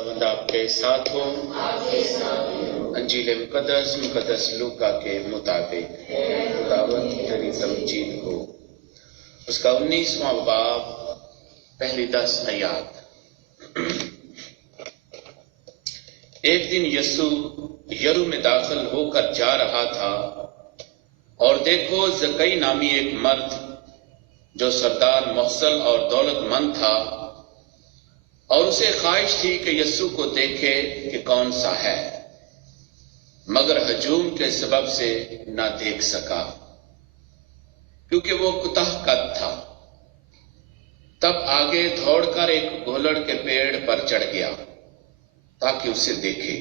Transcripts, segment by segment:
खुदावंद आपके साथ हो। अंजील मुकद्दस लूका के मुताबिक खुदावंद तेरी तमजीद हो। उसका 19वां बाब पहली 10 आयत। एक दिन यीशु यरू में दाखिल होकर जा रहा था और देखो जकई नामी एक मर्द जो सरदार मोहसल और दौलतमंद था और उसे ख्वाहिश थी कि यीशु को देखे कि कौन सा है, मगर हजूम के सबब से ना देख सका क्योंकि वो कुतह कद था। तब आगे दौड़कर एक गोलड़ के पेड़ पर चढ़ गया ताकि उसे देखे,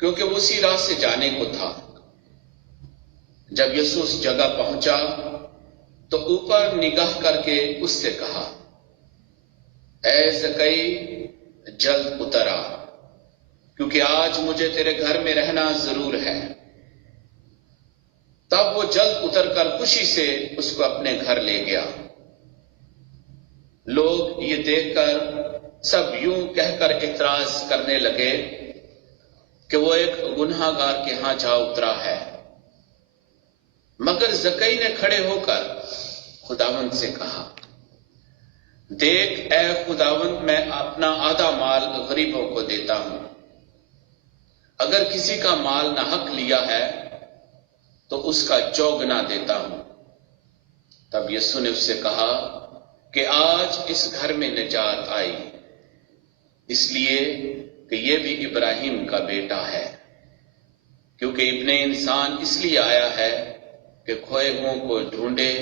क्योंकि वो उसी राह से जाने को था। जब यीशु उस जगह पहुंचा तो ऊपर निगाह करके उससे कहा, ऐ ज़कई जल्द उतर आ, क्योंकि आज मुझे तेरे घर में रहना जरूर है। तब वो जल्द उतरकर खुशी से उसको अपने घर ले गया। लोग ये देखकर सब यूं कहकर इतराज करने लगे कि वो एक गुनहगार के यहां जा उतरा है। मगर ज़कई ने खड़े होकर खुदावंद से कहा, देख ऐ खुदावंद, मैं अपना आधा माल गरीबों को देता हूं। अगर किसी का माल नाहक लिया है तो उसका चौगुना देता हूं। तब यीशु ने उससे कहा कि आज इस घर में निजात आई, इसलिए कि यह भी इब्राहिम का बेटा है, क्योंकि इब्ने इंसान इसलिए आया है कि खोए हुओं को ढूंढे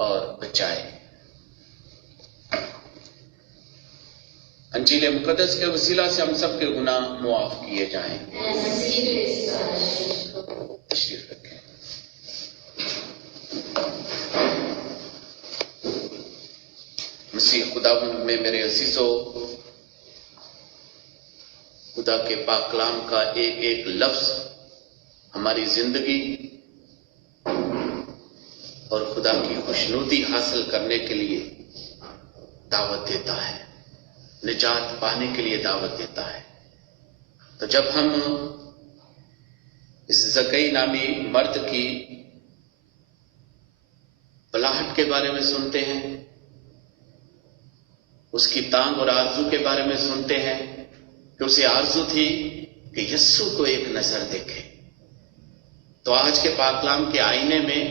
और बचाए। अंजील मुकद्दस के वसीला से हम सब के गुनाह मुआफ किए जाएं। तशरीफ रखें। मसीह खुदावंद में मेरे अजीजों, खुदा के पाक कलाम का एक एक लफ्ज हमारी जिंदगी और खुदा की खुशनुदी हासिल करने के लिए दावत देता है, निजात पाने के लिए दावत देता है। तो जब हम इस ज़कई नामी मर्द की बलाहट के बारे में सुनते हैं, उसकी तांग और आरजू के बारे में सुनते हैं कि उसे आरजू थी कि यीशु को एक नजर देखे, तो आज के पाक कलाम के आईने में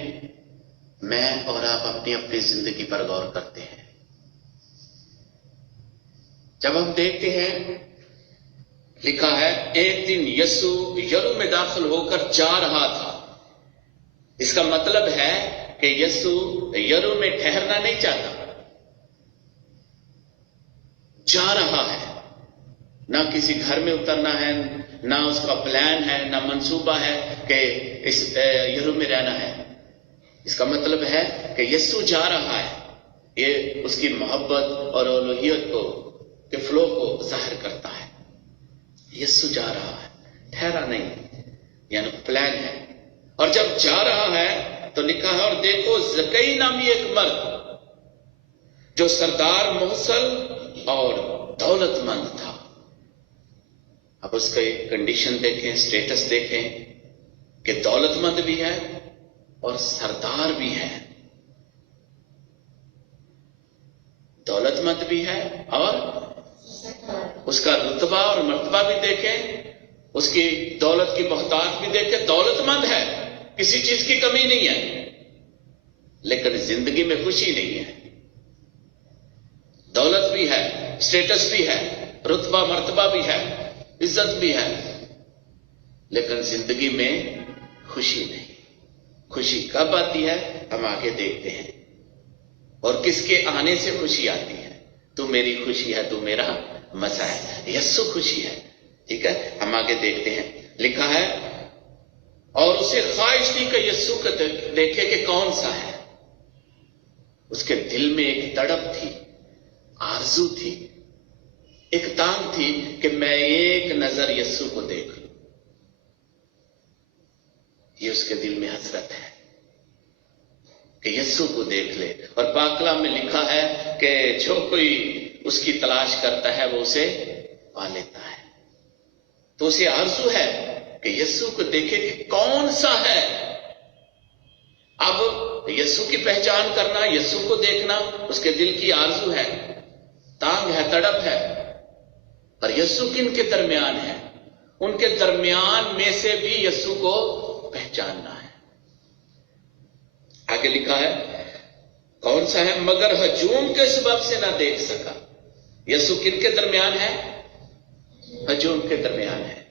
मैं और आप अपनी अपनी जिंदगी पर गौर करते हैं। जब हम देखते हैं, लिखा है एक दिन यीशु यरू में दाखिल होकर जा रहा था। इसका मतलब है कि यीशु यरू में ठहरना नहीं चाहता, जा रहा है। ना किसी घर में उतरना है, ना उसका प्लान है, ना मंसूबा है कि इस यरू में रहना है। इसका मतलब है कि यीशु जा रहा है। ये उसकी मोहब्बत और उलूहियत को के फ्लो को जाहिर करता है। यीशु जा रहा है, ठहरा नहीं, यानी प्लान है। और जब जा रहा है तो लिखा है, और देखो ज़कई नामी एक मर्द जो सरदार मोहसल और दौलतमंद था। अब उसका एक कंडीशन देखें, स्टेटस देखें कि दौलतमंद भी है और सरदार भी है। दौलतमंद भी है और उसका रुतबा और मर्तबा भी देखें, उसकी दौलत की बहुतात भी देखें। दौलतमंद है, किसी चीज की कमी नहीं है, लेकिन जिंदगी में खुशी नहीं है। दौलत भी है, स्टेटस भी है, रुतबा मर्तबा भी है, इज्जत भी है, लेकिन जिंदगी में खुशी नहीं। खुशी कब आती है, हम आगे देखते हैं। और किसके आने से खुशी आती है? तू मेरी खुशी है, तू मेरा मजा है, यीशु खुशी है। ठीक है, हम आगे देखते हैं। लिखा है, और उसे ख्वाहिश थी कि यीशु को देखे कि कौन सा है। उसके दिल में एक तड़प थी, आरजू थी, एक तांग थी कि मैं एक नजर यीशु को देख लूं। ये उसके दिल में हसरत है कि यीशु को देख ले। और पाक कलाम में लिखा है कि जो कोई उसकी तलाश करता है वो उसे पा लेता है। तो उसे आरज़ू है कि यीशु को देखे कि कौन सा है। अब यीशु की पहचान करना, यीशु को देखना उसके दिल की आरज़ू है, तांग है, तड़प है। पर यीशु किन के दरमियान है? उनके दरमियान में से भी यीशु को पहचानना है। आगे लिखा है कौन सा है, मगर हजूम के सबब से ना देख सका। यीशु किन के दरमियान है? हजूम के दरमियान है।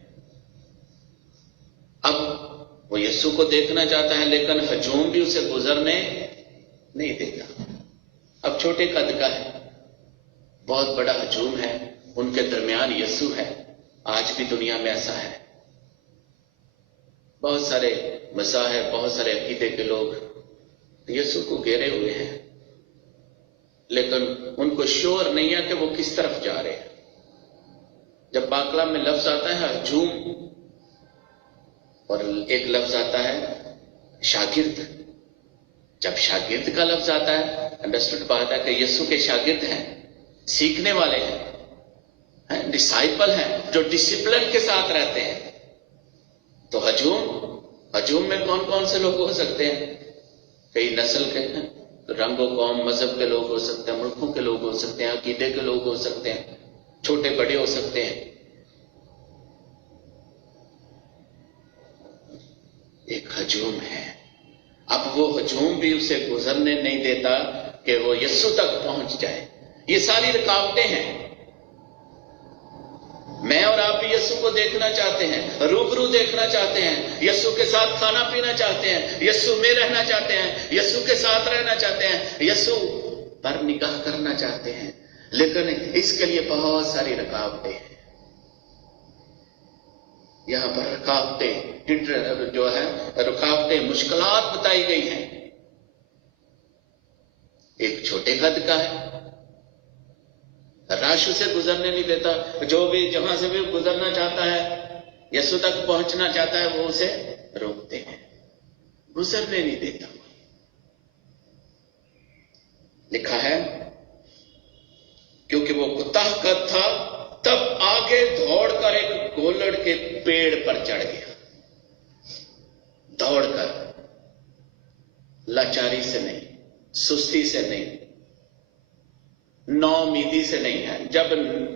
अब वो यीशु को देखना चाहता है, लेकिन हजूम भी उसे गुजरने नहीं देता। अब छोटे कद का है, बहुत बड़ा हजूम है, उनके दरमियान यीशु है। आज भी दुनिया में ऐसा है, बहुत सारे मज़ाहिब, बहुत सारे अकीदे के लोग यीशु को घेरे हुए हैं, लेकिन उनको श्योर नहीं है कि वो किस तरफ जा रहे हैं। जब पाकलाम में लफ्ज आता है हजूम और एक लफ्ज आता है शागिर्द, जब शागिर्द का लफ्ज आता है, अंडरस्टूड बात है कि यीशु के शागिर्द हैं, सीखने वाले हैं, डिसाइपल हैं, जो डिसिप्लिन के साथ रहते हैं। तो हजूम में कौन कौन से लोग हो सकते हैं? कई नस्ल के हैं, रंगो कौम मजहब के लोग हो सकते हैं, मुल्कों के लोग हो सकते हैं, अकीदे के लोग हो सकते हैं, छोटे बड़े हो सकते हैं। एक हजूम है। अब वो हजूम भी उसे गुजरने नहीं देता कि वो यीशु तक पहुंच जाए। ये सारी रुकावटें हैं। मैं और आप भी यीशु को देखना चाहते हैं, रूबरू देखना चाहते हैं, यीशु के साथ खाना पीना चाहते हैं, यीशु में रहना चाहते हैं, यीशु के साथ रहना चाहते हैं, यीशु पर निगाह करना चाहते हैं, लेकिन इसके लिए बहुत सारी रुकावटें हैं। यहां पर रुकावटें जो है, रुकावटें, मुश्किलात बताई गई हैं। एक छोटे कद का है, राशि से गुजरने नहीं देता। जो भी जहां से भी गुजरना चाहता है, यीशु तक पहुंचना चाहता है, वो उसे रोकते हैं, गुजरने नहीं देता। लिखा है क्योंकि वो कुत्ता कद था, तब आगे दौड़कर एक गोलड़ के पेड़ पर चढ़ गया। दौड़कर, लाचारी से नहीं, सुस्ती से नहीं, नाउमीदी से नहीं है। जब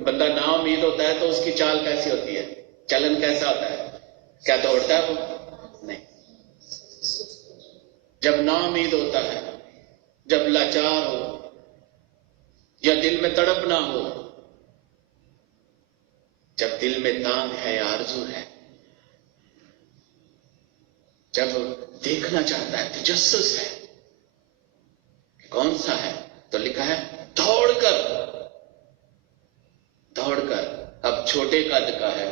बंदा नाउमीद होता है तो उसकी चाल कैसी होती है, चलन कैसा होता है? क्या दौड़ता है वो? नहीं। जब नाउमीद होता है, जब लाचार हो या दिल में तड़प ना हो, जब दिल में तांग है, आरज़ू है, जब देखना चाहता है, तजस्सुस है, कौन सा है, तो लिखा है दौड़कर। अब छोटे कद का है,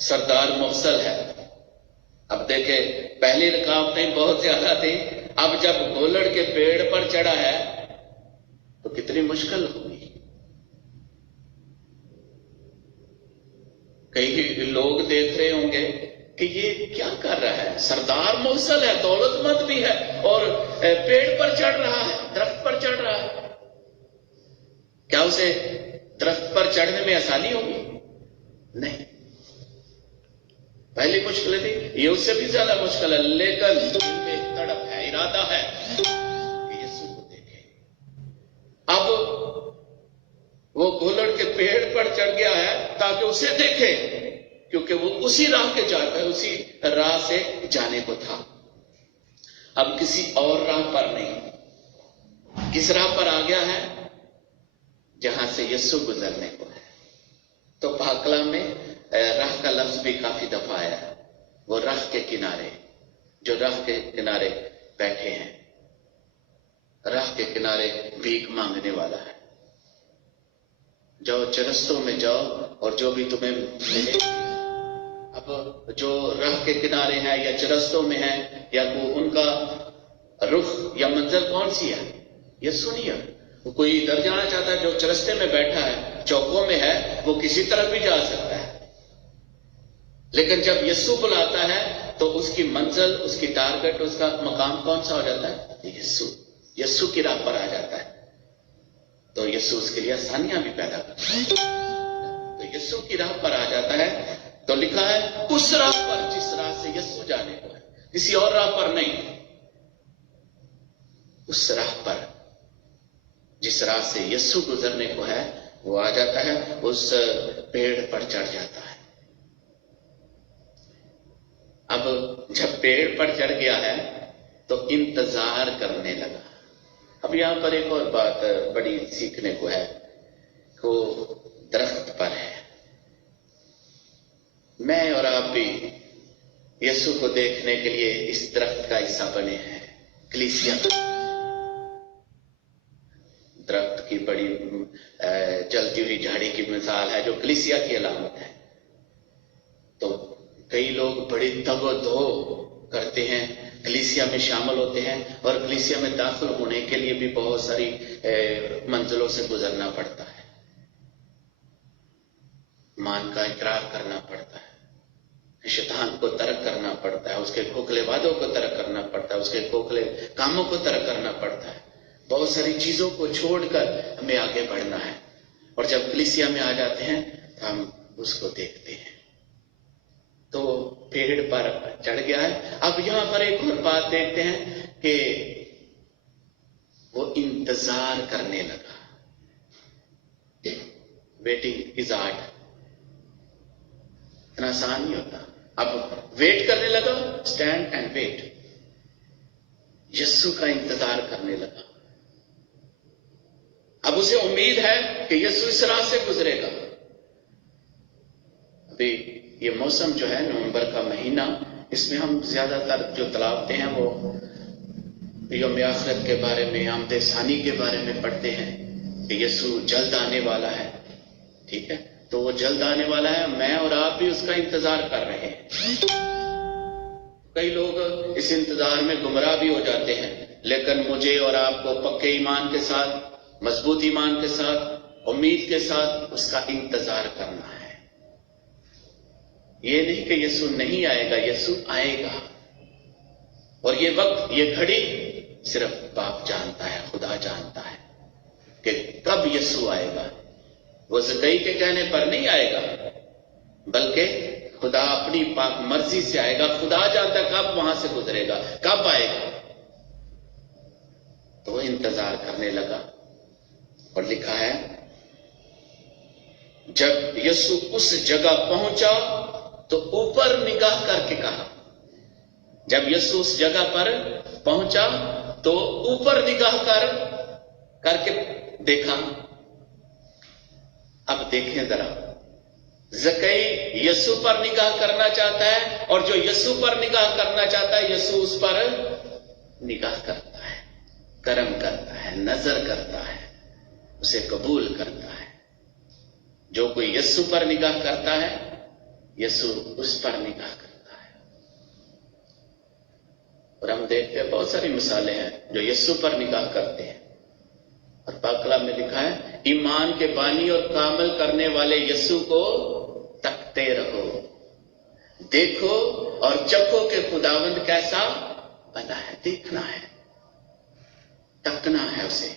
सरदार मुफसल है। अब देखे, पहली रुकावटें बहुत ज्यादा थी, अब जब गोलड़ के पेड़ पर चढ़ा है तो कितनी मुश्किल होगी। कई लोग देख रहे होंगे कि ये क्या कर रहा है, सरदार मुफसल है, दौलतमंद भी है और पेड़ पर चढ़ रहा है, दरख्त पर चढ़ रहा है। क्या उसे दरख्त पर चढ़ने में आसानी होगी? नहीं। पहली मुश्किल थी, ये उससे भी ज्यादा मुश्किल है, लेकिन दिल में तड़प है, इरादा है कि यीशु को देखे। अब वो गोलड़ के पेड़ पर चढ़ गया है ताकि उसे देखे, क्योंकि वो उसी राह से जाने को था। अब किसी और राह पर नहीं, किस राह पर आ गया है? जहां से यीशु गुजरने को है। तो पाकला में राह का लफ्ज भी काफी दफा आया है। वो राह के किनारे, जो राह के किनारे बैठे हैं, राह के किनारे भीख मांगने वाला है। जाओ चरस्तों में जाओ और जो भी तुम्हें मिले। अब जो राह के किनारे हैं या चरस्तों में है, या उनका रुख या मंजिल कौन सी है? यीशु नहीं है। कोई इधर जाना चाहता है, जो चरस्ते में बैठा है, चौकों में है, वो किसी तरफ भी जा सकता है, लेकिन जब यीशु बुलाता है तो उसकी मंजिल, उसकी टारगेट, उसका मकाम कौन सा हो जाता है? यीशु की राह पर आ जाता है। तो यीशु उसके लिए आसानियां भी पैदा करता है। तो यीशु की राह पर आ जाता है तो लिखा है उस राह पर जिस राह से यीशु जाने को है, किसी और राह पर नहीं। उस राह पर जिस राह से यीशु गुजरने को है वो आ जाता है, उस पेड़ पर चढ़ जाता है। अब जब पेड़ पर चढ़ गया है तो इंतजार करने लगा। अब यहां पर एक और बात बड़ी सीखने को है, वो दरख्त पर है। मैं और आप भी यीशु को देखने के लिए इस दरख्त का हिस्सा बने हैं। कलीसिया दरख्त की बड़ी जलती हुई झाड़ी की मिसाल है जो कलीसिया की अलामत है। तो कई लोग बड़ी तगो-दो करते हैं, कलीसिया में शामिल होते हैं, और कलीसिया में दाखिल होने के लिए भी बहुत सारी मंजिलों से गुजरना पड़ता है। ईमान का इकरार करना पड़ता है, शैतान को तर्क करना पड़ता है, उसके खोखले वादों को तर्क करना पड़ता है, उसके खोखले कामों को तर्क करना पड़ता है। बहुत सारी चीजों को छोड़कर हमें आगे बढ़ना है, और जब कलीसिया में आ जाते हैं तो हम उसको देखते हैं। तो पेड़ पर चढ़ गया है। अब यहां पर एक और बात देखते हैं कि वो इंतजार करने लगा। वेटिंग इज आर्ट, इतना आसान नहीं होता। अब वेट करने लगा, स्टैंड एंड वेट, यीशु का इंतजार करने लगा। अब उसे उम्मीद है कि यीशु इस राह से गुजरेगा। अभी ये मौसम जो है नवंबर का महीना, इसमें हम ज्यादातर जो तलावते हैं वो यौम आखिरत के बारे में, आमद सानी के बारे में पढ़ते हैं कि यीशु जल्द आने वाला है। ठीक है, तो वो जल्द आने वाला है, मैं और आप भी उसका इंतजार कर रहे हैं। कई लोग इस इंतजार में गुमराह भी हो जाते हैं, लेकिन मुझे और आपको पक्के ईमान के साथ, मजबूत ईमान के साथ, उम्मीद के साथ उसका इंतजार करना है। ये नहीं कि यीशु नहीं आएगा, यीशु आएगा। और ये वक्त, ये घड़ी सिर्फ बाप जानता है, खुदा जानता है कि कब यीशु आएगा। वो ज़कई के कहने पर नहीं आएगा, बल्कि खुदा अपनी पाक मर्जी से आएगा। खुदा जानता कब वहां से गुजरेगा, कब आएगा। तो वो इंतजार करने लगा, और लिखा है जब यीशु उस जगह पहुंचा तो ऊपर निगाह करके कहा। जब यीशु उस जगह पर पहुंचा तो ऊपर निगाह करके देखा। अब देखें जरा, ज़कई यीशु पर निगाह करना चाहता है, और जो यीशु पर निगाह करना चाहता है यीशु उस पर निगाह करता है, करम करता है, नजर करता है, उसे कबूल करता है। जो कोई यीशु पर निगाह करता है यीशु उस पर निगाह करता है। और हम देखते हैं बहुत सारी मिसालें हैं जो यीशु पर निगाह करते हैं। और पाक कलाम में लिखा है ईमान के बानी और कामल करने वाले यीशु को तकते रहो, देखो और चखो कि खुदावंद कैसा बना है। देखना है, तकना है, उसे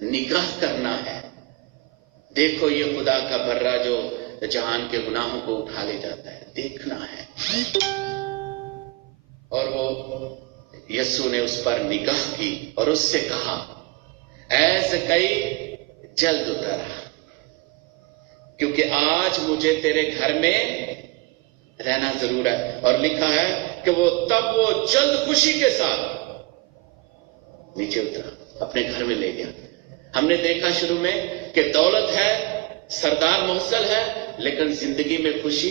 निगाह करना है। देखो ये खुदा का बर्रा जो जहान के गुनाहों को उठा ले जाता है, देखना है। और वो यीशु ने उस पर निगाह की और उससे कहा ऐसे कई जल्द उतरा, क्योंकि आज मुझे तेरे घर में रहना जरूर है। और लिखा है कि वो जल्द खुशी के साथ नीचे उतरा, अपने घर में ले गया। हमने देखा शुरू में कि दौलत है, सरदार मोहसल है, लेकिन जिंदगी में खुशी